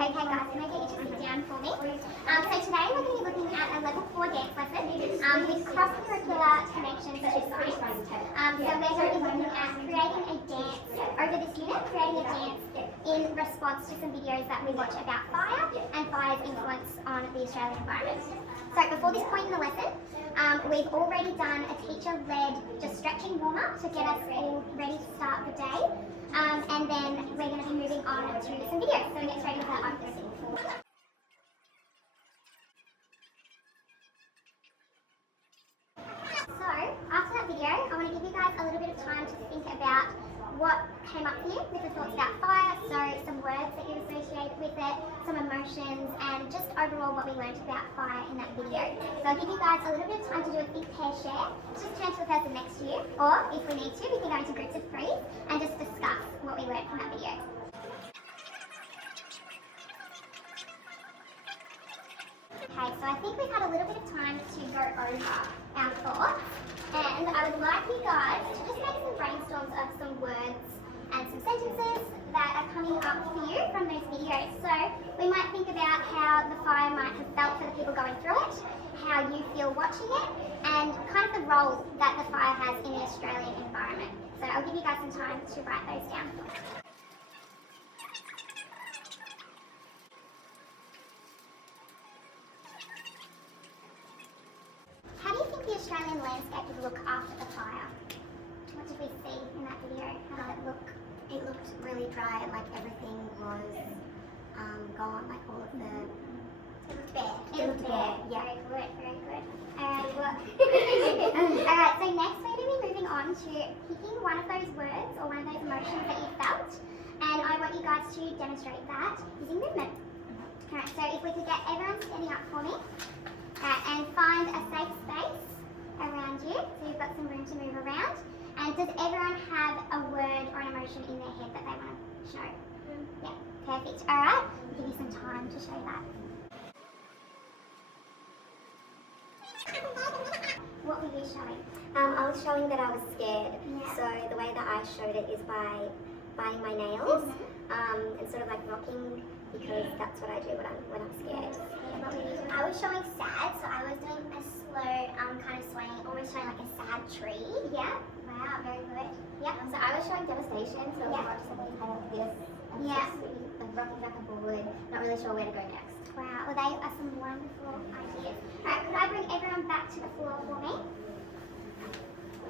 Okay guys, I'm going to get you to sit down for me. So today we're going to be looking at a level 4 dance lesson with cross-curricular connections to science. So we're going to be looking at creating a dance over this unit, creating a dance in response to some videos that we watch about fire and fire's influence on the Australian environment. So before this point in the lesson, we've already done a teacher-led just stretching warm-up to get us all ready to start the day. And then we're going to be moving on to some videos. So we get straight into that after this. So after that video, I want to give you guys a little bit of time to think about what came up for you with the thoughts about fire, so some words that you associate with it, some emotions, and just overall what we learned about fire in that video. So I'll give you guys a little bit of time to do a think, pair, share. Just turn to the person next to you, or if we need to, we can go into groups of 3 and just discuss what we learned from that video. Okay, so I think we've had a little bit of time to go over our thoughts, and I would like you guys to just make some brainstorms of some words and some sentences that are coming up for you from those videos. So we might think about how the fire might have felt for the people going through it, how you feel watching it, and kind of the role that the fire has in the Australian environment. So I'll give you guys some time to write those down. How do you think the Australian landscape would look after the fire? What did we see in that video? How did it look? It looked really dry and like everything was gone, like all of the... It looked bare. It looked bare, yeah. Very good, very good. Alright, so next we're going to be moving on to picking one of those words or one of those emotions that you felt, and I want you guys to demonstrate that using movement. Alright, so if we could get everyone standing up for me, and find a safe space around you, so you've got some room to move around. And does everyone have a word or an emotion in their head that they want to show? Yeah, perfect. Alright, I'll give you some time to show that. What were you showing? I was showing that I was scared. Yeah. So the way that I showed it is by biting my nails and sort of like rocking, because that's what I do when I'm scared. I was showing sad, so I was doing a slow kind of swaying, almost showing like a sad tree. Yeah. Wow, very good. Yeah. So I was showing devastation, so I was something kind of this. And Yeah. just like rocking back and forward, not really sure where to go next. Wow, well they are some wonderful ideas. Alright, could I bring everyone back to the floor for me?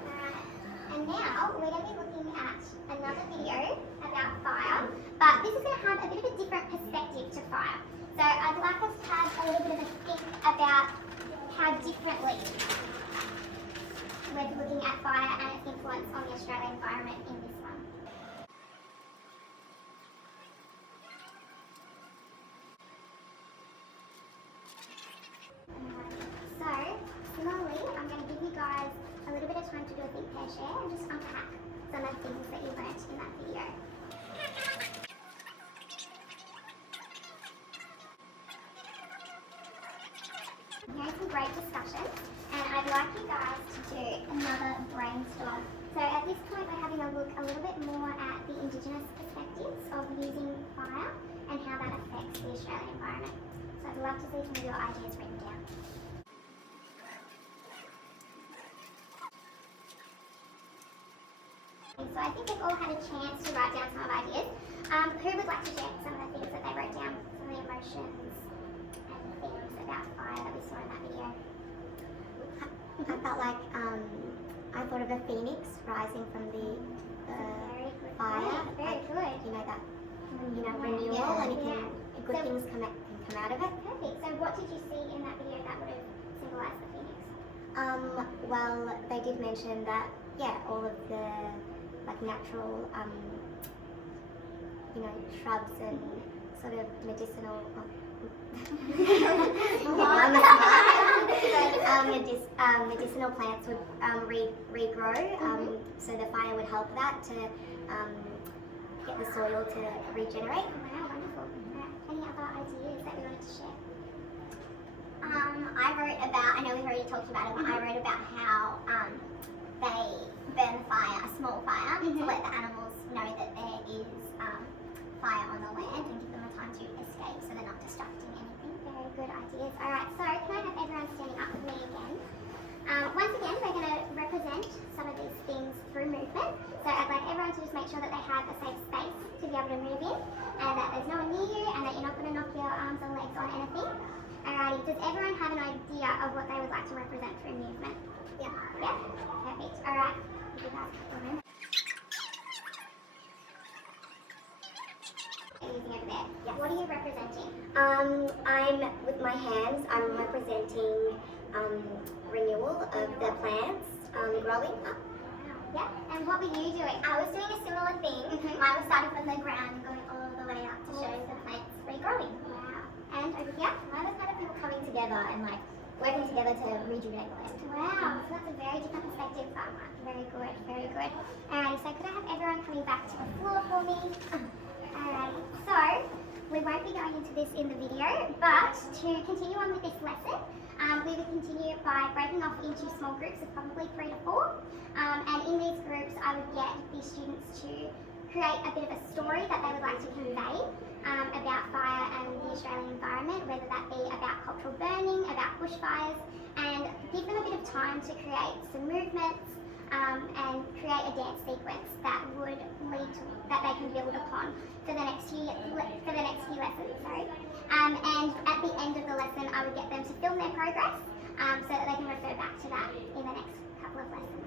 Alright, and now we're going to be looking at another video about fire, but this is going to have a bit of a different perspective to fire. So I'd like us to have a little bit of a think about how differently we're looking at fire and its influence on the Australian environment in this one. So, similarly, I'm going to give you guys a little bit of time to do a think, pair, share and just unpack some of the things that you learnt in that video. Here's some great discussion, and I'd like you guys to do another brainstorm. So at this point we're having a look a little bit more at the Indigenous perspectives of using fire and how that affects the Australian environment. So I'd love to see some of your ideas written down. So I think we've all had a chance to write down some of our ideas. Who would like to share some of the things that they wrote down, some of the emotions and things about fire that we saw in that video? I felt like I thought of a phoenix rising from the Very good. fire. Very good. You know that, renewal, and good So- things can come out of it. Perfect. So what did you see in that video that would have symbolised the phoenix? Well, they did mention that, all of the like natural, shrubs and sort of medicinal. Medicinal plants would regrow, so the fire would help that to get the soil to regenerate. Wow, wonderful. Any other ideas that we wanted to share? I wrote about, I know we've already talked about it, but I wrote about how they burn the fire, a small fire, to let the animals know that there is fire on the land and give them a time to escape so good ideas. Alright, so can I have everyone standing up with me again? Once again, we're going to represent some of these things through movement. So I'd like everyone to just make sure that they have a safe space to be able to move in, and that there's no one near you, and that you're not going to knock your arms or legs on anything. Alrighty, does everyone have an idea of what they would like to represent through movement? Yeah. Yeah? Perfect. Alright. Give you guys a couple of minutes. Using over there. Yes. What are you representing? I'm with my hands. I'm representing renewal of the plants growing up. Yeah. And what were you doing? I was doing a similar thing. Mine was starting from the ground and going all the way up to show the plants regrowing. Wow. And over here? Mine was kind of people coming together and like working together to rejuvenate the land. Wow. So that's a very different perspective from that. Very good. Very good. Alrighty. So could I have everyone coming back to the floor for me? Alrighty. So we won't be going into this in the video, but to continue on with this lesson, we will continue by breaking off into small groups of probably 3 to 4. And in these groups, I would get the students to create a bit of a story that they would like to convey about fire and the Australian environment, whether that be about cultural burning, about bushfires, and give them a bit of time to create some movements and create a dance sequence that would lead to that they can build upon for the next few lessons. And at the end of the lesson, I would get them to film their progress so that they can refer back to that in the next couple of lessons.